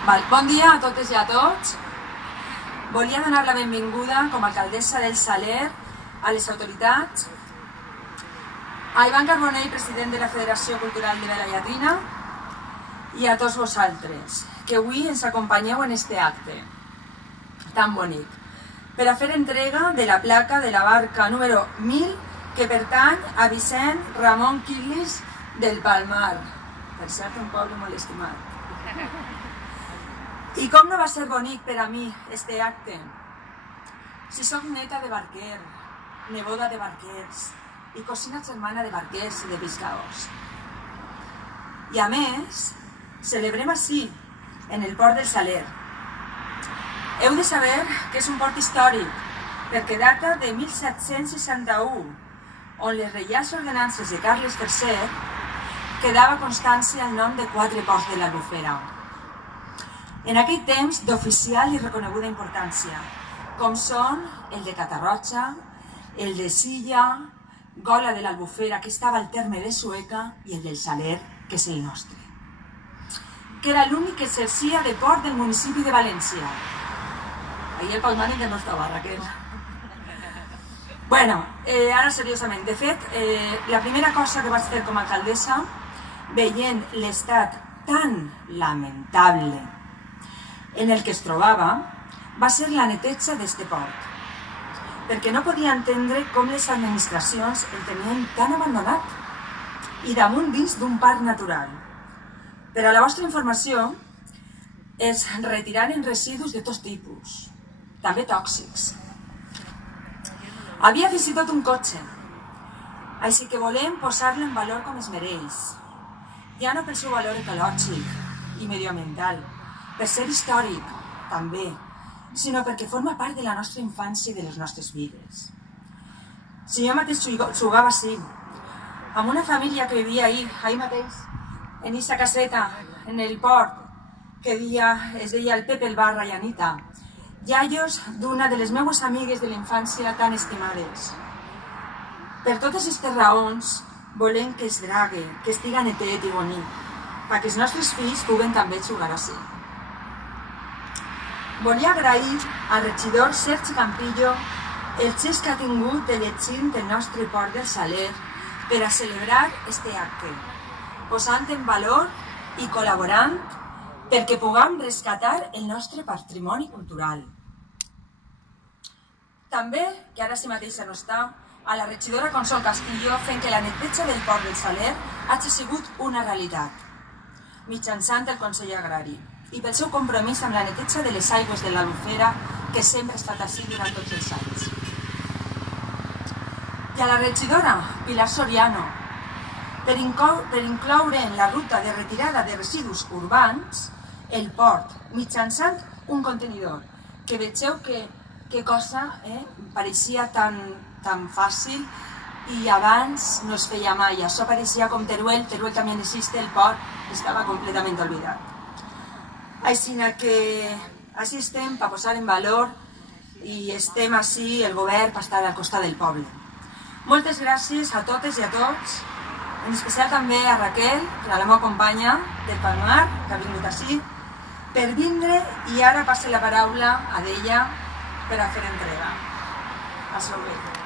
Bon dia a totes i a tots. Volia donar la benvinguda com a alcaldessa del Saler a les autoritats, a Ivan Carbonell, president de la Federació Cultural de Vela Llatina, i a tots vosaltres, que avui ens acompanyeu en este acte tan bonic, per a fer entrega de la placa de la barca número 1000 que pertany a Vicent Ramon Quillis del Palmar, per cert, un poble molt estimat. I com no va ser bonic per a mi este acte? Si soc neta de barquer, neboda de barquers i cosina germana de barquers i de pescadors. I a més, celebrem ací, en el port del Saler. Heu de saber que és un port històric, perquè data de 1761, on les reials ordenances de Carles III quedava constància el nom de 4 ports de l'Albufera. En aquell temps d'oficial i reconeguda importància, com són el de Catarroja, el de Silla, Gola de l'Albufera, que estava al terme de Sueca, i el del Saler, que és el nostre, que era l'únic que exercia de port del municipi de València. Ahí el Palmar que no estava, Raquel. Bueno, ara seriosament, de fet, la primera cosa que vaig fer com a alcaldessa, veient l'estat tan lamentable en el que es trobava, va ser la neteja d'este port, perquè no podia entendre com les administracions el tenien tan abandonat i damunt dins d'un parc natural. Per a la vostra informació, es retiraren residus de tots tipus, també tòxics. Havia fins i tot un cotxe, així que volem posar-lo en valor com es mereix, ja no pel seu valor ecològic i medioambiental, per ser històric, també, sinó perquè forma part de la nostra infància i de les nostres vides. Si jo mateix jugava així, amb una família que vivia ahir mateix, en aquesta caseta, en el port, que es deia el Pepe, el Barra i Anita, iaios d'una de les meues amigues de la infància tan estimades. Per totes aquestes raons, volem que es drague, que estiga netet i bonic, perquè els nostres fills puguen també jugar així. Volia agrair al regidor Sergi Campillo el gest que ha tingut elegint el nostre port del Saler per a celebrar este acte, posant en valor i col·laborant perquè puguem rescatar el nostre patrimoni cultural. També, que ara sí mateixa no està, a la regidora Consol Castillo fent que la neteja del port del Saler hagi sigut una realitat, mitjançant el Consell Agrari, i pel seu compromís amb la neteja de les aigües de l'Albufera, que sempre ha estat així durant tots els anys. I a la regidora Pilar Soriano, per incloure en la ruta de retirada de residus urbans el port, mitjançant un contenidor, que vegeu que cosa pareixia tan fàcil i abans no es feia mai. Això pareixia com Teruel també existe, el port estava completament oblidat. Així que així estem per posar en valor i estem així el govern per estar al costat del poble. Moltes gràcies a totes i a tots, en especial també a Raquel, que és la meva companya del Palmar, que ha vingut així, per vindre, i ara passe la paraula a ella per a fer entrega. A seu bé.